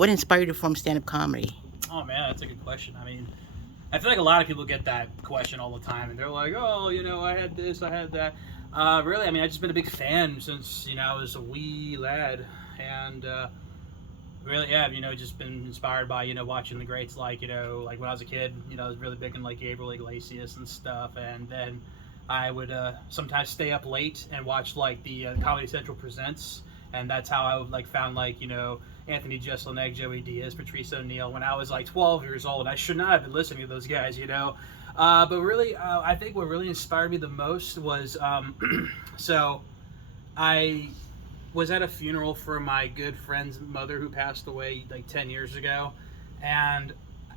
what inspired you to form stand-up comedy? Oh man, that's a good question. I mean, I feel like a lot of people get that question all the time, and they're like, "Oh, I had this, I had that." Really, I mean, I've just been a big fan since I was a wee lad, and really, yeah, just been inspired by watching the greats like like when I was a kid, I was really big in like Gabriel Iglesias and stuff, and then I would sometimes stay up late and watch like the Comedy Central presents, and that's how I would like found like Anthony Jeselnik, Joey Diaz, Patrice O'Neill when I was like 12 years old. I should not have been listening to those guys. But really, I think what really inspired me the most was so I was at a funeral for my good friend's mother who passed away like 10 years ago, and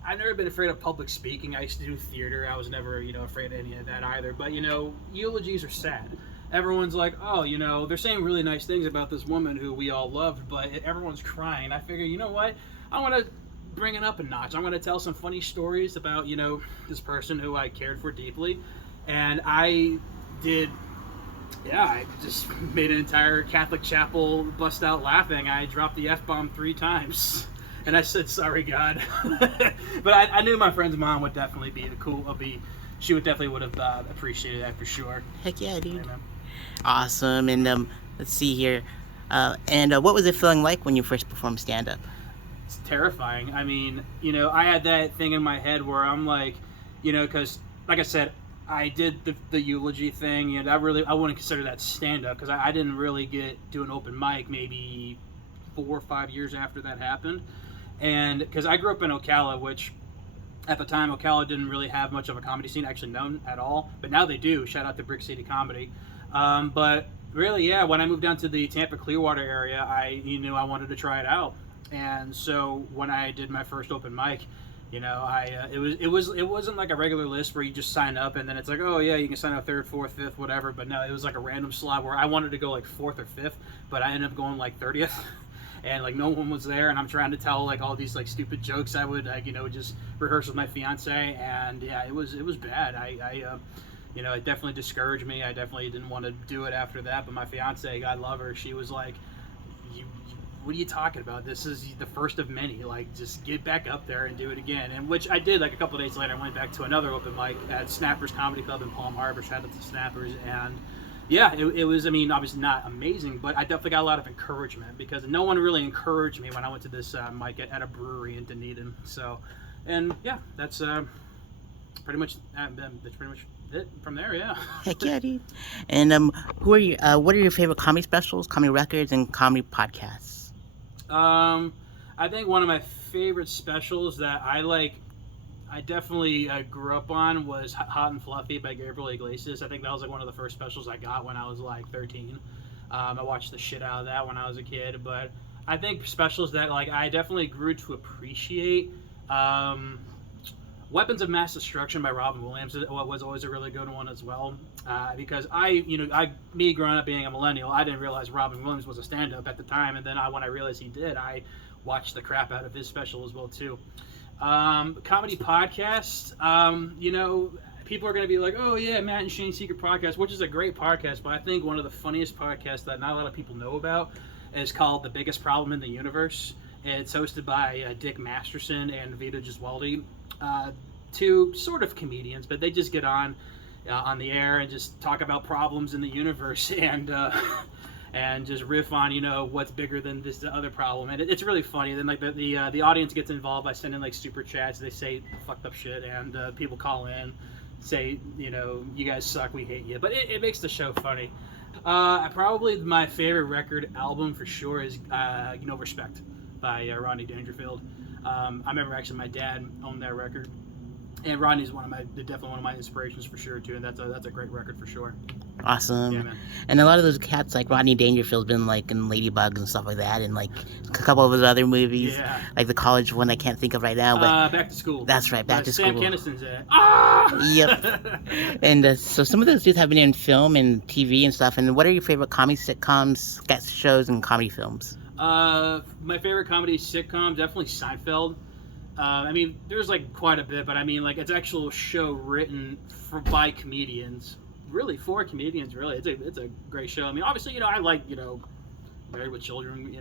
I've never been afraid of public speaking. I used to do theater. I was never afraid of any of that either. But eulogies are sad. Everyone's like, oh, they're saying really nice things about this woman who we all loved, but everyone's crying. I figure, you know what, I want to bring it up a notch. I want to tell some funny stories about this person who I cared for deeply, and I did. Yeah, I just made an entire Catholic chapel bust out laughing. I dropped the F-bomb 3 times. And I said, sorry, God. But I knew my friend's mom would definitely she would have appreciated that for sure. Heck yeah, dude. Yeah, Awesome. And let's see here. What was it feeling like when you first performed stand-up? It's terrifying. I mean, I had that thing in my head where I'm like, because, like I said, I did the eulogy thing, and I wouldn't consider that stand-up, because I didn't really do an open mic maybe 4 or 5 years after that happened. And because I grew up in Ocala, which at the time Ocala didn't really have much of a comedy scene, actually known at all, but now they do. Shout out to Brick City Comedy. But really, yeah, when I moved down to the Tampa Clearwater area, I wanted to try it out. And so when I did my first open mic, it wasn't like a regular list where you just sign up and then it's like, oh yeah, you can sign up third, fourth, fifth, whatever. But no, it was like a random slot where I wanted to go like fourth or fifth, but I ended up going like 30th. And like no one was there, and I'm trying to tell like all these like stupid jokes I would just rehearse with my fiance, and yeah, it was bad. It definitely discouraged me. I definitely didn't want to do it after that. But my fiance, God love her, she was like, what are you talking about? This is the first of many. Like, just get back up there and do it again. And which I did. Like a couple of days later, I went back to another open mic at Snappers Comedy Club in Palm Harbor. Shout out to Snappers. And yeah, it was, I mean, obviously not amazing, but I definitely got a lot of encouragement because no one really encouraged me when I went to this mic at a brewery in Dunedin. So, and yeah, that's pretty much it from there. Yeah. Heck yeah, dude. And who are you? What are your favorite comedy specials, comedy records, and comedy podcasts? I think one of my favorite specials that I definitely grew up on was Hot and Fluffy by Gabriel Iglesias. I think that was like one of the first specials I got when I was like 13. I watched the shit out of that when I was a kid, but I think specials that like I definitely grew to appreciate. Weapons of Mass Destruction by Robin Williams was always a really good one as well, because me growing up being a millennial, I didn't realize Robin Williams was a stand-up at the time, and then when I realized he did, I watched the crap out of his special as well too. Comedy podcast, people are going to be like, oh yeah, Matt and Shane's Secret Podcast, which is a great podcast, but I think one of the funniest podcasts that not a lot of people know about is called The Biggest Problem in the Universe. It's hosted by Dick Masterson and Vito Giswaldi, two sort of comedians, but they just get on the air and just talk about problems in the universe and just riff on what's bigger than this other problem, and it's really funny. Then like the audience gets involved by sending like super chats. They say fucked up shit, and people call in, say you guys suck, we hate you, but it makes the show funny. Probably my favorite record album for sure is Respect by Rodney Dangerfield. I remember actually my dad owned that record, and Rodney's definitely one of my inspirations for sure too, and that's a great record for sure. Awesome. Yeah, man. And a lot of those cats like Rodney Dangerfield's been like in Ladybugs and stuff like that, and like a couple of his other movies, Yeah. like the college one I can't think of right now, but Back to School. That's right, Back to Sam School. Kinnison's in it. Ah! Yep. And so some of those dudes have been in film and TV and stuff. And what are your favorite comedy sitcoms, sketch shows, and comedy films? My favorite comedy sitcom, definitely Seinfeld. I mean, there's like quite a bit, but I mean, like it's actual show written by comedians, really for comedians. Really, it's a great show. I mean, obviously, I like Married with Children,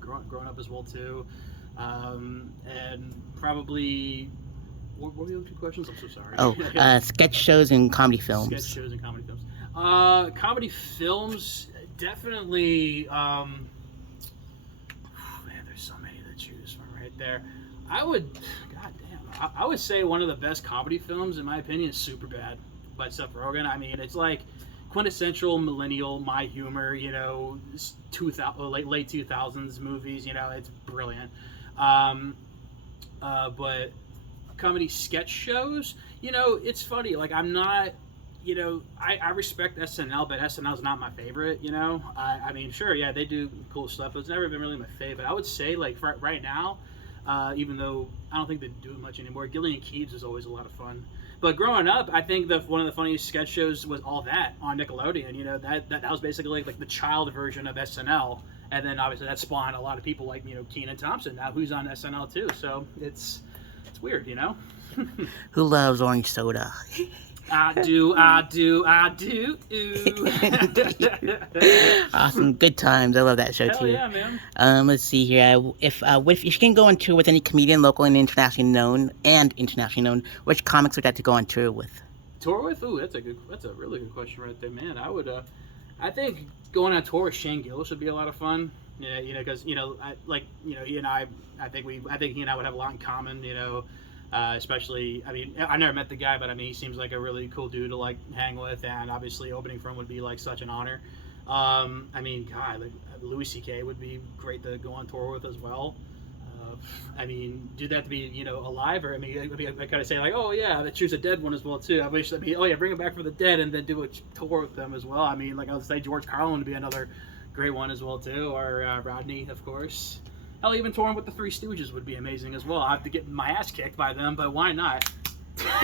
growing up as well too. And probably what were the other two questions? I'm so sorry. Oh, sketch shows and comedy Sketch films. shows and comedy films. Comedy films, definitely. Man, there's so many to choose from right there. I would, god damn, I would say one of the best comedy films in my opinion is Superbad by Seth Rogen. I mean, it's like quintessential millennial my humor. You know, 2000 late 2000s movies. You know, it's brilliant. Um, but comedy sketch shows, you know, it's funny. Like I'm not, you know, I respect SNL, but SNL is not my favorite. You know, I mean, sure, yeah, they do cool stuff, but it's never been really my favorite. I would say like right now, even though I don't think they do it much anymore, Gillian Keeves is always a lot of fun. But growing up, I think the one of the funniest sketch shows was All That on Nickelodeon. You know, that was basically like the child version of SNL, and then obviously that spawned a lot of people like Kenan Thompson now who's on SNL too. So it's weird, you know. Who loves orange soda? I do, I do, I do. Awesome, good times. I love that show Hell too. yeah, man. Let's see here. If you can go on tour with any comedian, local and internationally known, which comics would you like to go on tour with? Tour with? Ooh, that's a really good question right there, man. I think going on tour with Shane Gillis would be a lot of fun. Yeah, you know, because he and I think he and I would have a lot in common. You know, especially, I mean, I never met the guy, but I mean, he seems like a really cool dude to like hang with, and obviously opening for him would be like such an honor. I mean, God, like Louis C.K. would be great to go on tour with as well. I mean, do that to be alive, or I kind of say like, oh yeah, let's choose a dead one as well too. Oh yeah, bring him back for the dead, and then do a tour with them as well. I mean, like I would say, George Carlin would be another great one as well too, or Rodney, of course. Hell, even touring with the Three Stooges would be amazing as well. I have to get my ass kicked by them, but why not?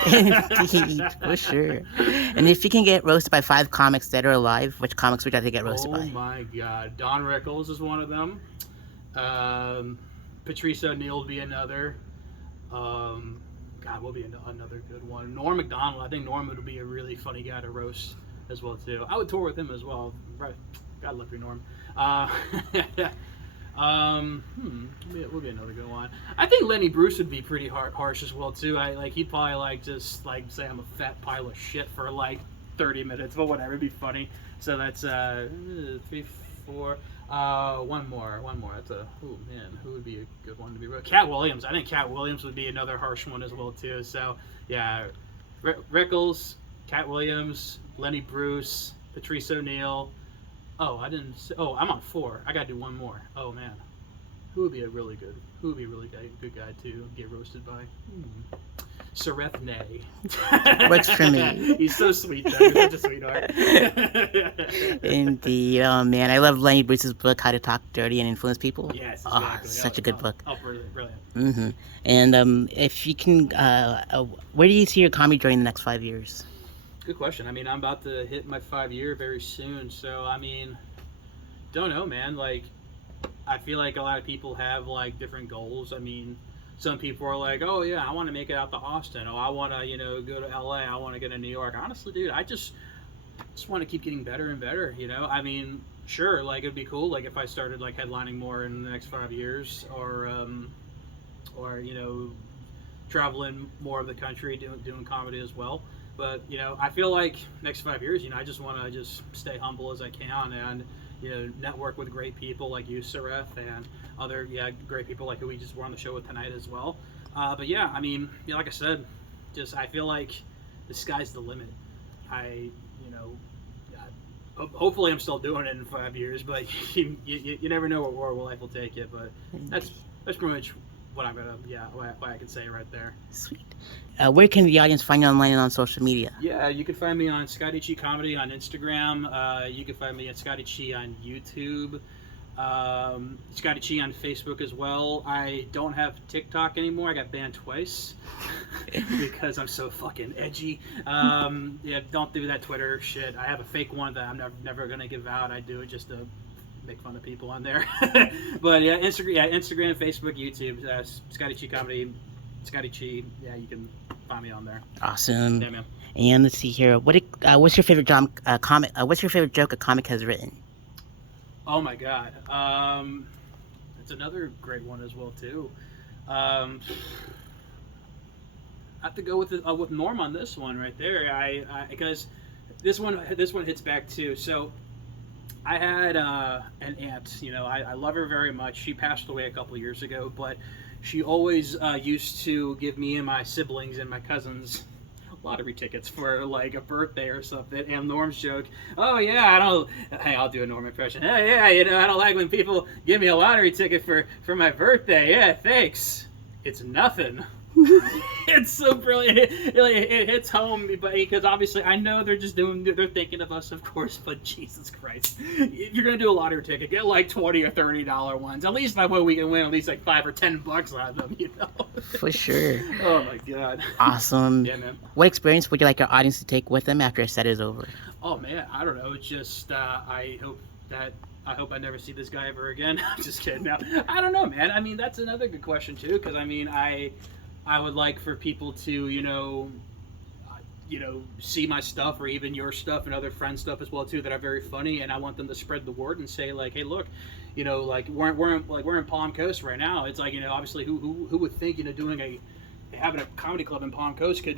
Indeed, for sure. And if you can get roasted by 5 comics dead or alive, which comics would you like to get roasted Oh by? my God, Don Rickles is one of them. Um, Patrice O'Neill would be another. God, will be another good one. Norm Macdonald. I think Norm would be a really funny guy to roast as well too. I would tour with him as well. Right. God love you, Norm. Uh, will be another good one. I think Lenny Bruce would be pretty harsh as well too. He'd probably just say I'm a fat pile of shit for like 30 minutes, but whatever, it'd be funny. So that's 3, 4. One more. That's oh man, who would be a good one to be? Cat Williams. I think Cat Williams would be another harsh one as well too. So yeah, Rickles, Cat Williams, Lenny Bruce, Patrice O'Neill. Oh, I didn't. Oh, I'm on 4. I gotta do one more. Oh man, who would be a really good? Who would be a really good guy to get roasted by? Sareth Nay. Works for me. He's so sweet, though. He's such a sweetheart. Indeed. Oh man, I love Lenny Bruce's book, How to Talk Dirty and Influence People. Yes, Oh, exactly. such a good book. Oh, brilliant, brilliant. And if you can, where do you see your comedy during the next 5 years? Good question. I mean, I'm about to hit my 5 year very soon, so I mean, don't know, man. Like, I feel like a lot of people have like different goals. I mean, some people are like, oh yeah, I want to make it out to Austin. Oh, I want to go to LA. I want to go to New York. Honestly, dude, I just want to keep getting better and better. I mean, sure, like it'd be cool, like if I started like headlining more in the next 5 years, or traveling more of the country doing comedy as well. But I feel like next 5 years, I just want to just stay humble as I can, and network with great people like you, Sareth, and other great people like who we just were on the show with tonight as well. But yeah, I mean, like I said, just I feel like the sky's the limit. I you know. Hopefully, I'm still doing it in 5 years, but you never know where life will take you. But that's pretty much what what I can say right there. Sweet. Where can the audience find you online and on social media? Yeah, you can find me on Scotty Chi Comedy on Instagram. You can find me at Scotty Chi on YouTube. Scotty Chi on Facebook as well. I don't have TikTok anymore. I got banned twice because I'm so fucking edgy. Yeah, don't do that Twitter shit. I have a fake one that I'm never gonna give out. I do it just to make fun of people on there. But yeah, Instagram, Facebook, YouTube, Scotty Chi Comedy, Scotty Chi. Yeah, you can find me on there. Awesome. Yeah, man. And let's see here. What's your favorite What's your favorite joke a comic has written? Oh my God. it's another great one as well too. Um, I have to go with Norm on this one right there. I because this one hits back too. So I had an aunt. You know, I love her very much. She passed away a couple of years ago, but she always used to give me and my siblings and my cousins lottery tickets for like a birthday or something. And Norm's joke, oh yeah, I don't. Hey, I'll do a Norm impression. Hey, yeah, you know, I don't like when people give me a lottery ticket for my birthday. Yeah, thanks. It's nothing. It's so brilliant. It hits home, but because obviously I know they're thinking of us, of course. But Jesus Christ, if you're gonna do a lottery ticket, get like $20 or $30 ones. At least that way we can win at least like $5 or $10 out of them, you know. For sure. Oh my God. Awesome. Yeah, man. What experience would you like your audience to take with them after a set is over? Oh man, I don't know. It's just I hope I never see this guy ever again. I'm just kidding. Now I don't know, man. I mean, that's another good question too, because I mean, I would like for people to, see my stuff or even your stuff and other friends' stuff as well too that are very funny, and I want them to spread the word and say like, hey, look, like we're in Palm Coast right now. It's like, obviously who would think, doing having a comedy club in Palm Coast could,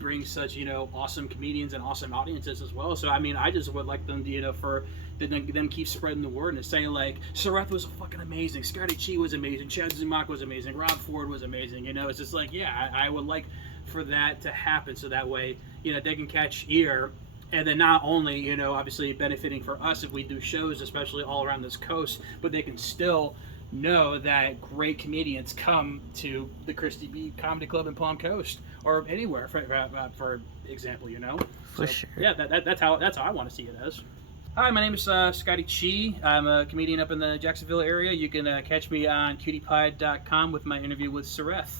bring such, awesome comedians and awesome audiences as well. So I mean, I just would like them to, for them keep spreading the word and saying like, Sareth was fucking amazing, Scotty Chi was amazing, Chad Zumock was amazing, Rob Ford was amazing. It's just like, yeah, I would like for that to happen, so that way, they can catch ear. And then not only, obviously benefiting for us if we do shows, especially all around this coast, but they can still know that great comedians come to the Christie B Comedy Club in Palm Coast or anywhere, for example, For So, sure. yeah, that's how I want to see it as. Hi, my name is Scotty Chi. I'm a comedian up in the Jacksonville area. You can catch me on cutiepie.com with my interview with Sareth.